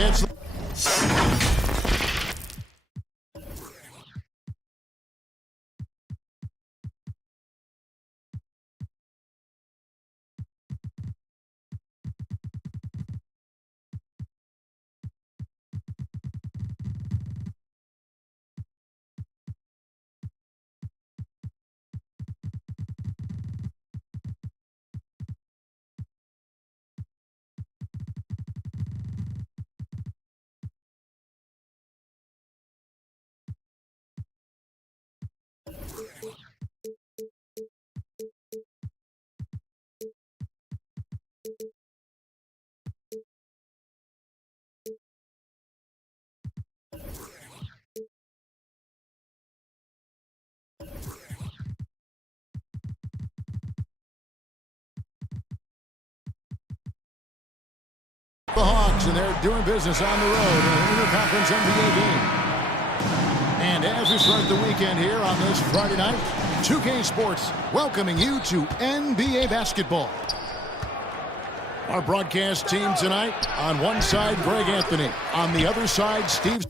It's the Hawks, and they're doing business on the road in an interconference NBA game. And as we start the weekend here on this Friday night, 2K Sports welcoming you to NBA basketball. Our broadcast team tonight, on one side, Greg Anthony. On the other side, Steve.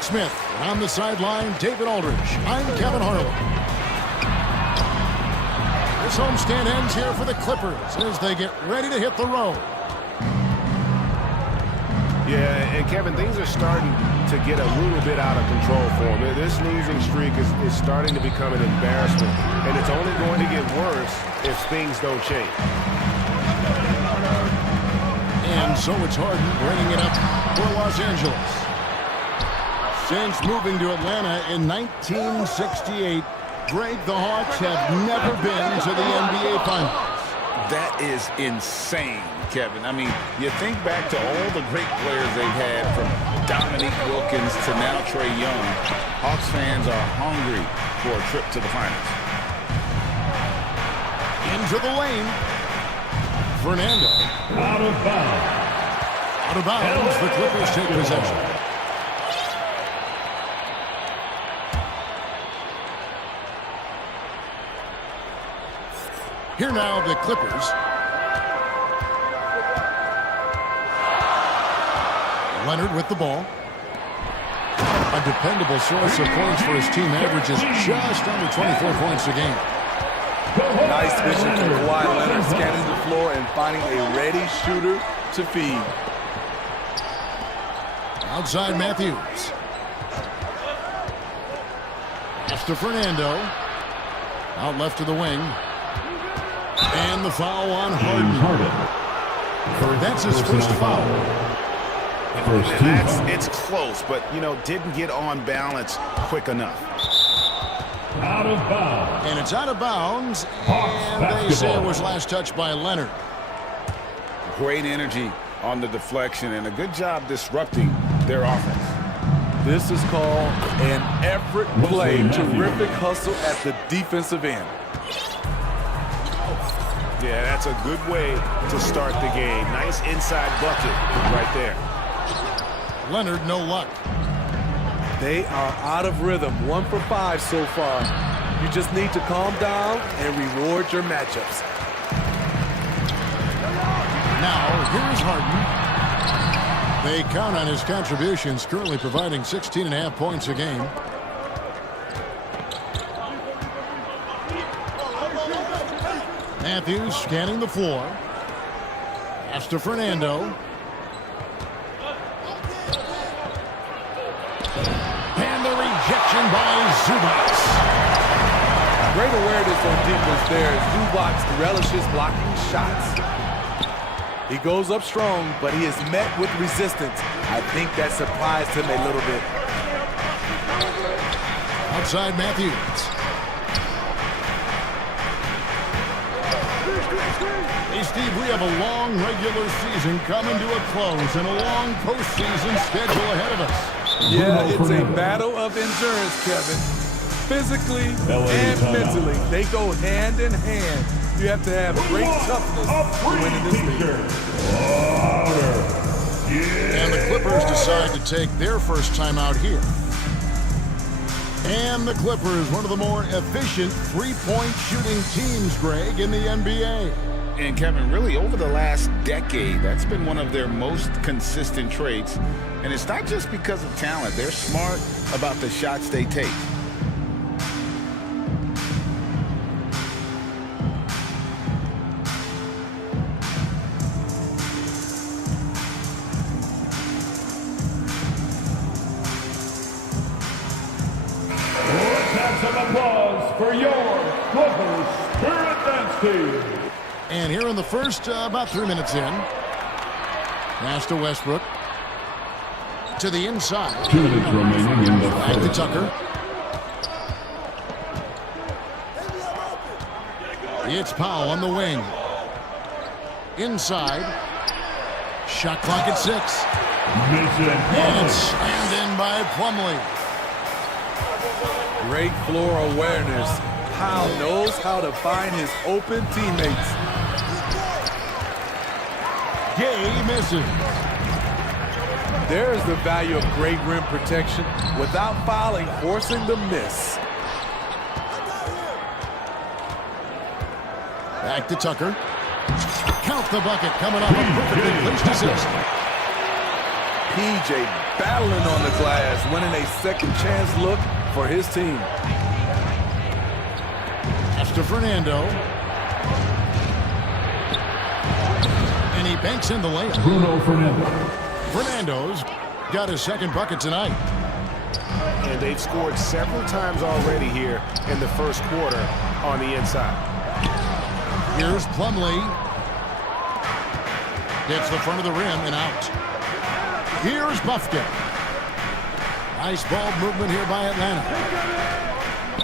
Smith, and on the sideline, David Aldridge. I'm Kevin Harlan. This homestand ends here for the Clippers as they get ready to hit the road. Yeah, and Kevin, things are starting to get a little bit out of control for them. This losing streak is starting to become an embarrassment, and it's only going to get worse if things don't change. And so it's Harden bringing it up for Los Angeles. Since moving to Atlanta in 1968, Greg, the Hawks have never been to the NBA Finals. That is insane, Kevin. I mean, you think back to all the great players they've had, from Dominique Wilkins to now Trae Young. Hawks fans are hungry for a trip to the finals. Into the lane. Fernando. Out of bounds. Out of bounds. The Clippers take possession. Here now, the Clippers. Leonard with the ball. A dependable source of points for his team, averages just under 24 points a game. Nice vision from Kawhi Leonard, scanning the floor and finding a ready shooter to feed. Outside Matthews. Pass to Fernando. Out left to the wing. And the foul on Harden. That's his first foul. It's close, but, you know, didn't get on balance quick enough. Out of bounds. And it's out of bounds. And they say it was last touched by Leonard. Great energy on the deflection and a good job disrupting their offense. This is called an effort play. Terrific hustle at the defensive end. Yeah, that's a good way to start the game. Nice inside bucket right there. Leonard, no luck. They are out of rhythm. 1 for 5 so far. You just need to calm down and reward your matchups. Now, Here is Harden. They count on his contributions, currently providing 16.5 points a game. Matthews scanning the floor. Pass to Fernando. And the rejection by Zubac. Great awareness on defense there. Zubac relishes blocking shots. He goes up strong, but he is met with resistance. I think that surprised him a little bit. Outside Matthews. Hey, Steve, we have a long regular season coming to a close and a long postseason schedule ahead of us. Yeah, it's a battle of endurance, Kevin. Physically and mentally, they go hand in hand. You have to have great toughness to win in this league. And the Clippers decide to take their first time out here. And the Clippers, one of the more efficient three-point shooting teams, Greg, in the NBA. And Kevin, really over the last decade, that's been one of their most consistent traits. And it's not just because of talent. They're smart about the shots they take. For your Clippers Spirit Dance Team. And here in the first, about 3 minutes in. Pass to Westbrook. To the inside. 2 minutes remaining in the Back to first. Tucker. It's Powell on the wing. Inside. Shot clock at 6. And it's slammed in by Plumlee. Great floor awareness. Powell knows how to find his open teammates. Gay misses. There's the value of great rim protection without fouling, forcing the miss. Back to Tucker. Count the bucket coming off a perfectly placed assist. PJ battling on the glass, winning a second chance look for his team. Pass to Fernando. And he banks in the layup. Bruno Fernando. Fernando's got his second bucket tonight. And they've scored several times already here in the first quarter on the inside. Here's Plumlee. Gets the front of the rim and out. Here's Buffkin. Nice ball movement here by Atlanta.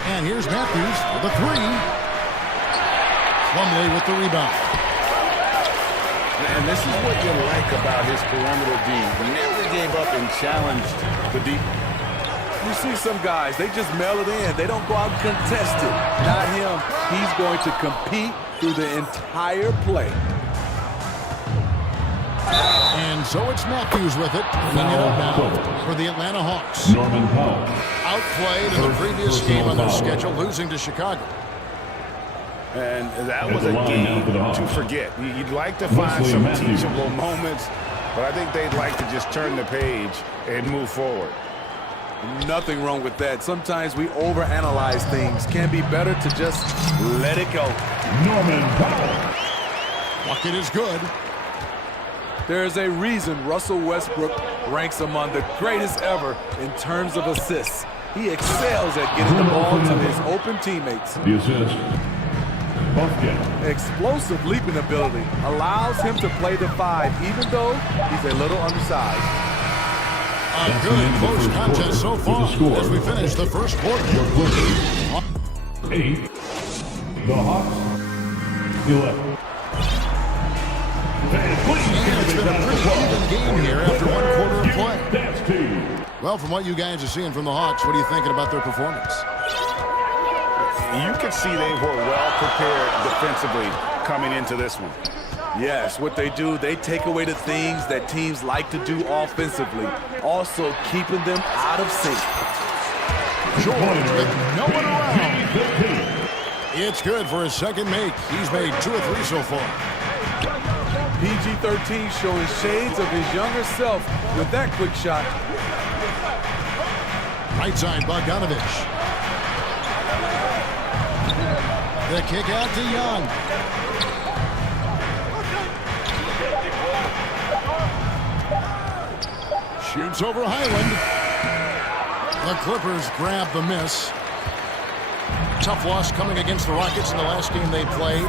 And here's Matthews with the three. Plumlee with the rebound. And this is what you like about his perimeter D. He never gave up and challenged the deep. You see some guys, they just mail it in. They don't go out and contest it. Not him. He's going to compete through the entire play. And so it's Matthews with it. Bringing it up now for the Atlanta Hawks. Norman Powell. Outplayed in the previous game on their schedule, losing to Chicago. And that was a game to forget. You'd like to find some teachable moments, but I think they'd like to just turn the page and move forward. Nothing wrong with that. Sometimes we overanalyze things. Can be better to just let it go. Norman Powell. Bucket is good. There's a reason Russell Westbrook ranks among the greatest ever in terms of assists. He excels at getting the ball to his open teammates. The assist. Buffkin. Explosive leaping ability allows him to play the 5, even though he's a little undersized. A good close contest so far as we finish the first quarter. Your Clippers 8. The Hawks 11. And it's been a pretty even game here after one quarter of play. Dance Team. Well, from what you guys are seeing from the Hawks, what are you thinking about their performance? You could see they were well prepared defensively coming into this one. Yes, what they do, they take away the things that teams like to do offensively, also keeping them out of sync. George with no one around. It's good for his second make. He's made 2 of 3 so far. PG-13 showing shades of his younger self with that quick shot. Right side, Bogdanovich. The kick out to Young. Shoots over Highland. The Clippers grab the miss. Tough loss coming against the Rockets in the last game they played.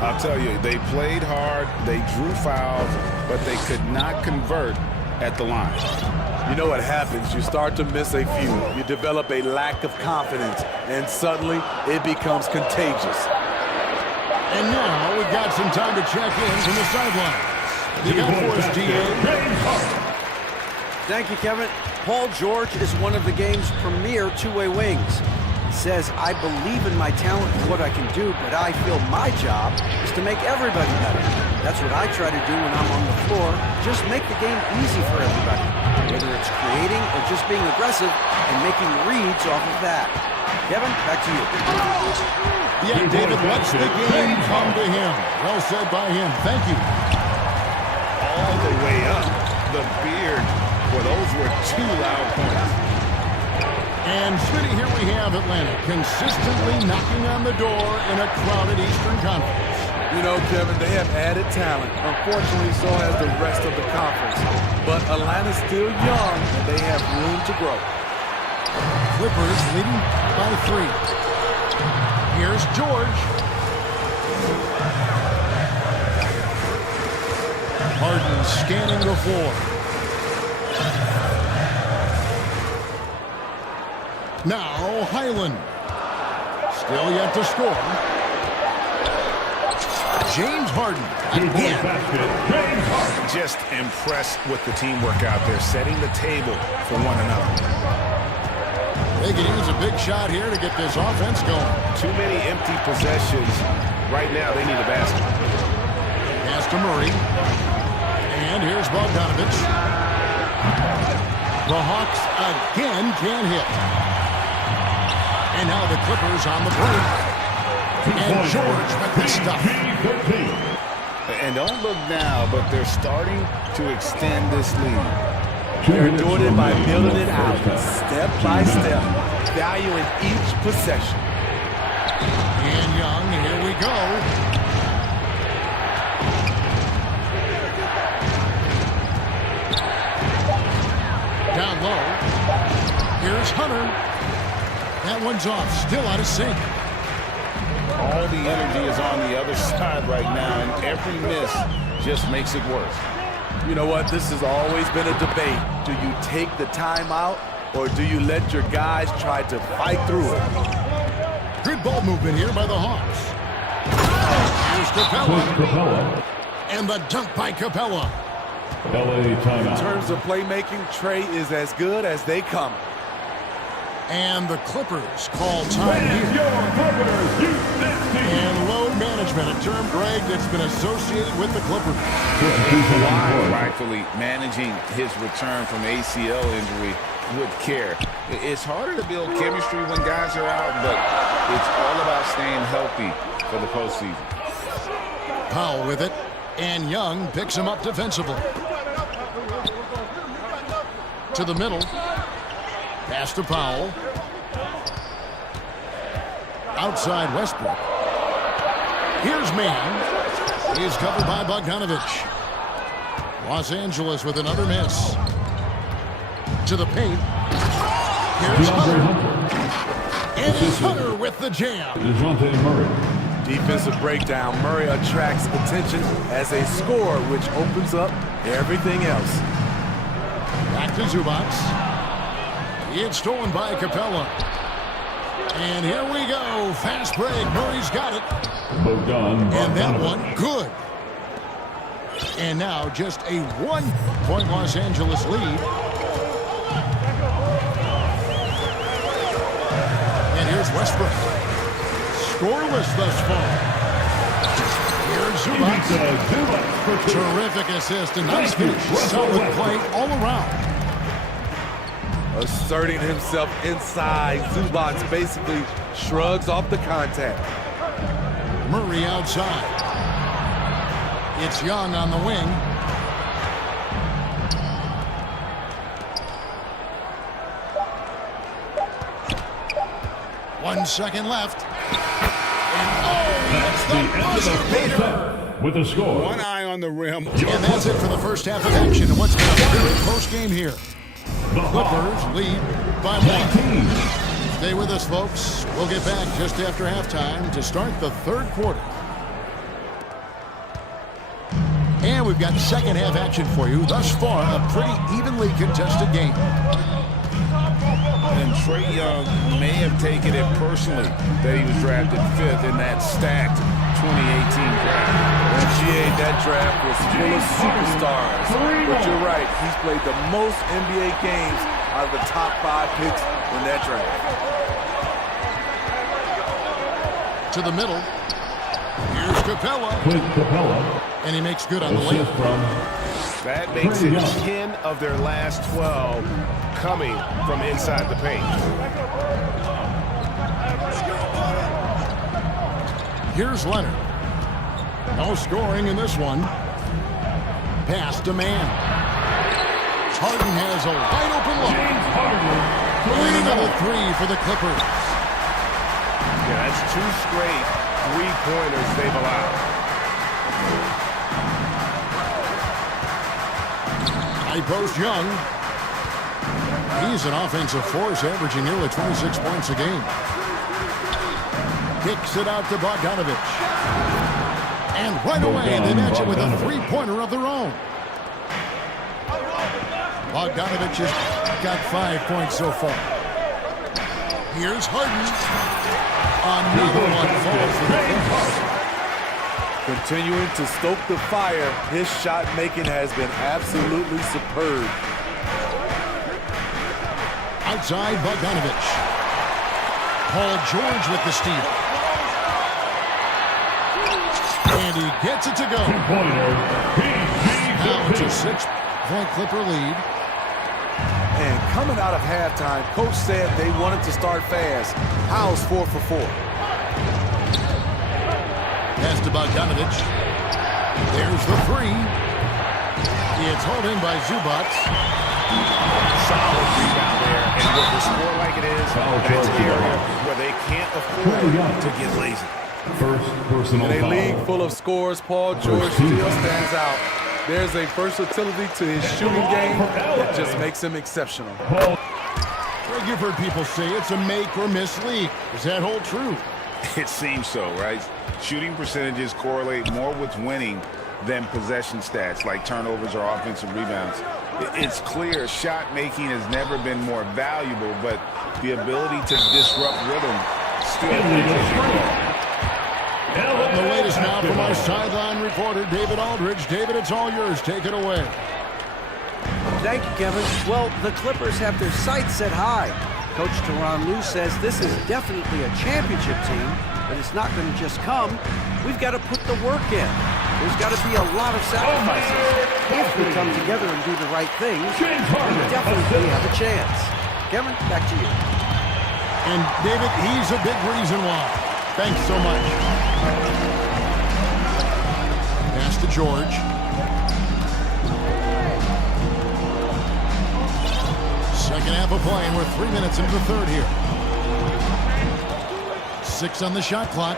I'll tell you, they played hard, they drew fouls, but they could not convert at the line. You know what happens? You start to miss a few. You develop a lack of confidence, and suddenly it becomes contagious. And now we've got some time to check in from the sideline. You got for us, DA. Thank you, Kevin. Paul George is one of the game's premier two-way wings. He says, I believe in my talent and what I can do, but I feel my job is to make everybody better. That's what I try to do when I'm on the floor. Just make the game easy for everybody, whether it's creating or just being aggressive and making reads off of that. Kevin, back to you. Yeah, David, let's the game come to him. Well said by him. Thank you. All the way up. The beard. Well, those were two loud points. And Smitty, here we have Atlanta consistently knocking on the door in a crowded Eastern Conference. You know, Kevin, they have added talent. Unfortunately, so has the rest of the conference. But Atlanta's still young, and they have room to grow. Clippers leading by 3. Here's George. Harden scanning the floor. Now Highland. Still yet to score. James Harden again. Just impressed with the teamwork out there, setting the table for one another. They can use a big shot here to get this offense going. Too many empty possessions. Right now, they need a basket. Pass to Murray. And here's Bogdanovich. The Hawks again can't hit. And now the Clippers on the break. And George with the stuff. And don't look now, but they're starting to extend this lead. They're doing it by building it out, step by step, valuing each possession. And Young, here we go. Down low. Here's Hunter. That one's off, still out of sync. All the energy is on the other side right now, and every miss just makes it worse. You know what? This has always been a debate. Do you take the timeout, or do you let your guys try to fight through it? Good ball movement here by the Hawks. Here's Capella. And the dunk by Capella. LA timeout. In terms of playmaking, Trey is as good as they come. And the Clippers call time here. And load management, a term, Greg, that's been associated with the Clippers. Rightfully managing his return from ACL injury with care. It's harder to build chemistry when guys are out, but it's all about staying healthy for the postseason. Powell with it, and Young picks him up defensively. To the middle. Pass to Powell. Outside Westbrook. Here's Mann. He is covered by Bogdanovich. Los Angeles with another miss. To the paint. Here's Hunter. And it's Hunter with the jam. Defensive breakdown. Murray attracts attention as a scorer, which opens up everything else. Back to Zubac. It's stolen by Capella. And here we go. Fast break. Murray's got it. And that one, good. And now just a 1-point Los Angeles lead. And here's Westbrook. Scoreless thus far. Here's Zubac. Terrific assist and nice finish. Solid play all around. Asserting himself inside, Zubac basically shrugs off the contact. Murray outside. It's Young on the wing. One second left. And That's the end of the first half with the score. One eye on the rim. and that's it for the first half of action. And what's been a good post game here. The Clippers lead by 1. Stay with us, folks. We'll get back just after halftime to start the third quarter. And we've got second half action for you. Thus far, a pretty evenly contested game. And Trae Young may have taken it personally that he was drafted 5th in that stacked 2018 draft. That draft was full of superstars. But you're right, he's played the most NBA games out of the top 5 picks in that draft. To the middle. Here's Capella. And he makes good on the layup. That makes it 10 of their last 12 coming from inside the paint. Here's Leonard. No scoring in this one. Pass to man. Harden has a wide open look. And another 3 for the Clippers. Yeah, that's 2 straight three-pointers they've allowed. High post Young. He's an offensive force, averaging nearly 26 points a game. Kicks it out to Bogdanovich. And right away, they match it with a three-pointer of their own. Bogdanovich has got 5 points so far. Here's Harden. Another one falls for the Clippers. Continuing to stoke the fire, his shot making has been absolutely superb. Outside Bogdanovich. Paul George with the steal. And he gets it to go. Now it's a 6-point Clipper lead. And coming out of halftime, Coach said they wanted to start fast. How's 4 for 4? Pass to Bogdanovich. There's the 3. It's hauled in by Zubac. Solid rebound there. And with the score like it is, it's an area where they can't afford to get lazy. First personal In a foul. league full of scores, Paul George still stands out. There's a versatility to his shooting game that just makes him exceptional. Greg, you've heard people say it's a make or miss league. Does that hold true? It seems so, right? Shooting percentages correlate more with winning than possession stats like turnovers or offensive rebounds. It's clear shot making has never been more valuable, but the ability to disrupt rhythm still is. The latest now from our sideline reporter, David Aldridge. David, it's all yours. Take it away. Thank you, Kevin. Well, the Clippers have their sights set high. Coach Tyronn Lue says this is definitely a championship team, but it's not going to just come. We've got to put the work in. There's got to be a lot of sacrifices. If we come together and do the right things, we definitely have a chance. Kevin, back to you. And, David, he's a big reason why. Thanks so much. Pass to George. Second half of play, and we're 3 minutes into the third here. 6 on the shot clock.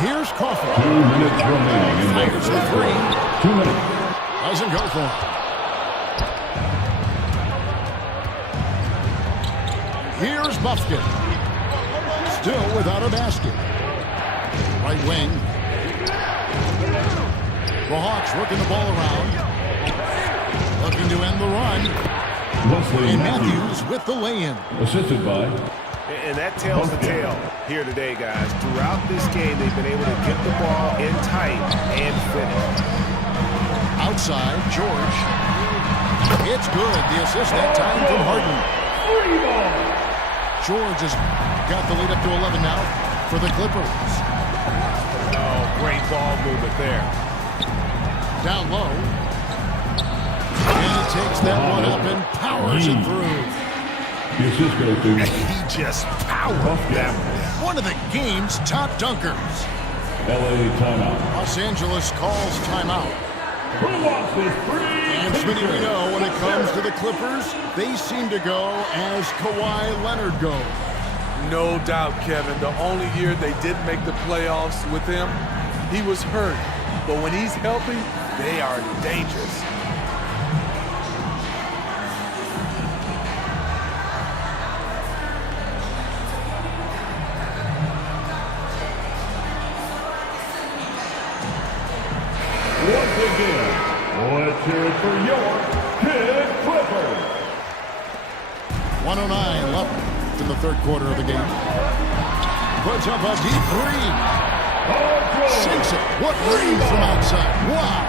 Here's Coffey. 2 minutes remaining in Fires the 3. 2 minutes. Doesn't go for him. Here's Buffkin. Still without a basket. Right wing. The Hawks working the ball around. Looking to end the run. Wesley And Matthews with the lay-in. assisted by And that tells the tale here today, guys. Throughout this game, they've been able to get the ball in tight and finish. Outside, George. It's good. The assist that time from Harden. George has got the lead up to 11 now for the Clippers. Oh, great ball movement there. Down low. And he takes that one up and powers it through. the assist goes to He just powered that one. One of the game's top dunkers. LA timeout. Los Angeles calls timeout. Who wants this free? And Smitty, we know when it comes to the Clippers, they seem to go as Kawhi Leonard goes. No doubt, Kevin. The only year they didn't make the playoffs with him, he was hurt. But when he's healthy, they are dangerous. Once again, let's hear it for your Kid Clippers. 109 left in the third quarter of the game. Puts up a deep three. Sinks it. What range from outside. Wow.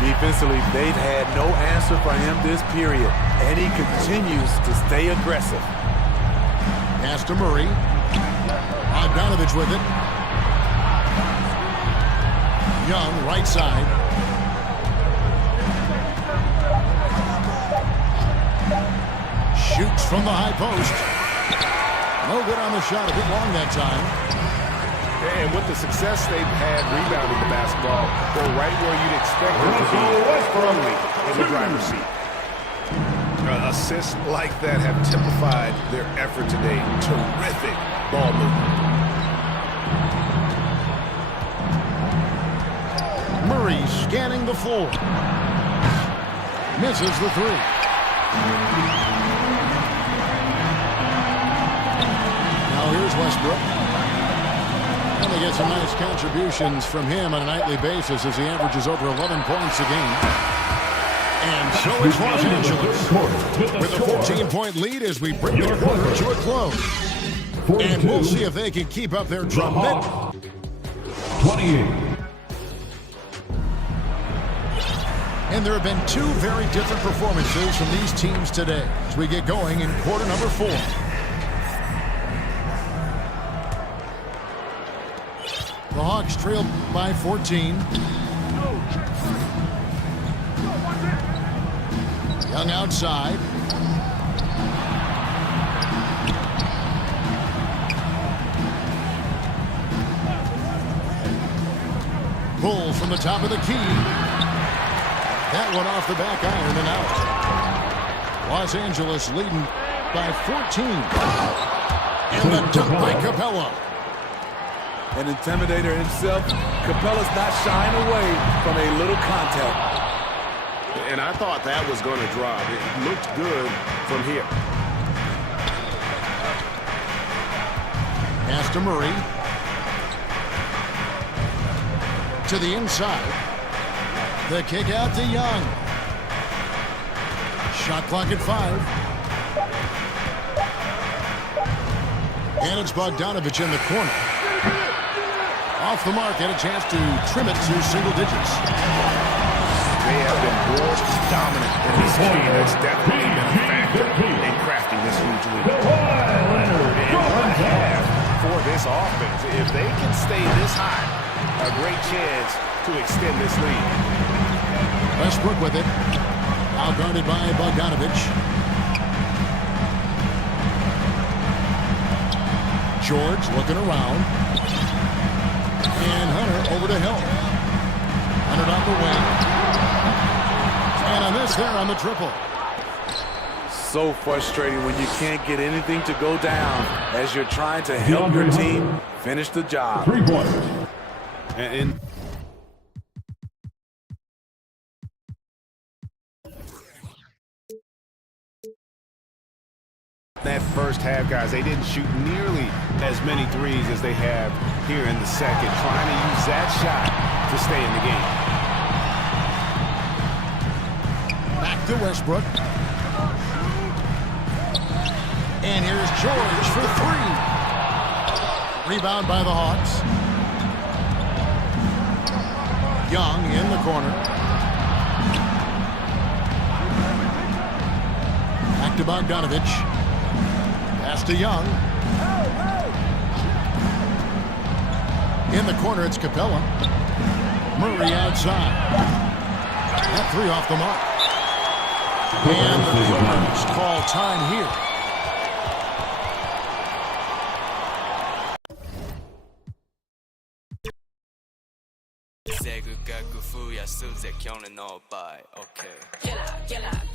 Defensively, they've had no answer for him this period, and he continues to stay aggressive. Pass to Murray. Bogdanovich with it. Young, right side. Shoots from the high post. No good on the shot. A bit long that time. And with the success they've had rebounding the basketball, they're right where you'd expect them to be, firmly in the driver's seat. Assists like that have typified their effort today. Terrific ball movement. Murray scanning the floor. Misses the three. Now here's Westbrook. And they get some nice contributions from him on a nightly basis as he averages over 11 points a game. And so it's Los Angeles with a 14-point lead as we bring the quarter to a close. And we'll see if they can keep up their tremendous 28. And there have been two very different performances from these teams today as we get going in quarter number 4. The Hawks trailed by 14. Young outside. Pull from the top of the key. That one off the back iron and out. Los Angeles leading by 14. And the dunk by Capella. An intimidator himself, Capella's not shying away from a little contact. And I thought that was going to drop. It looked good from here. Pass to Murray. To the inside. The kick out to Young. Shot clock at 5. And it's Bogdanovich in the corner. Off the mark, and a chance to trim it to single digits. They have been more dominant in this game. That's definitely been a factor in crafting this huge lead. And one half for this offense. If they can stay this high, a great chance to extend this lead. Westbrook with it. Now guarded by Bogdanovich. George looking around. And Hunter over to help. Hunter on the wing. And a miss there on the triple. So frustrating when you can't get anything to go down as you're trying to help your team finish the job. 3 points. And that first half, guys, they didn't shoot nearly as many threes as they have here in the second, trying to use that shot to stay in the game. Back to Westbrook. And here's George for 3. Rebound by the Hawks. Young in the corner. Back to Bogdanovich. Pass to Young. In the corner, it's Capella. Murray outside. That 3 off the mark. And the Clippers call time here. 태극과 그 후야 수제 경례 no by. Okay. Killer, killer,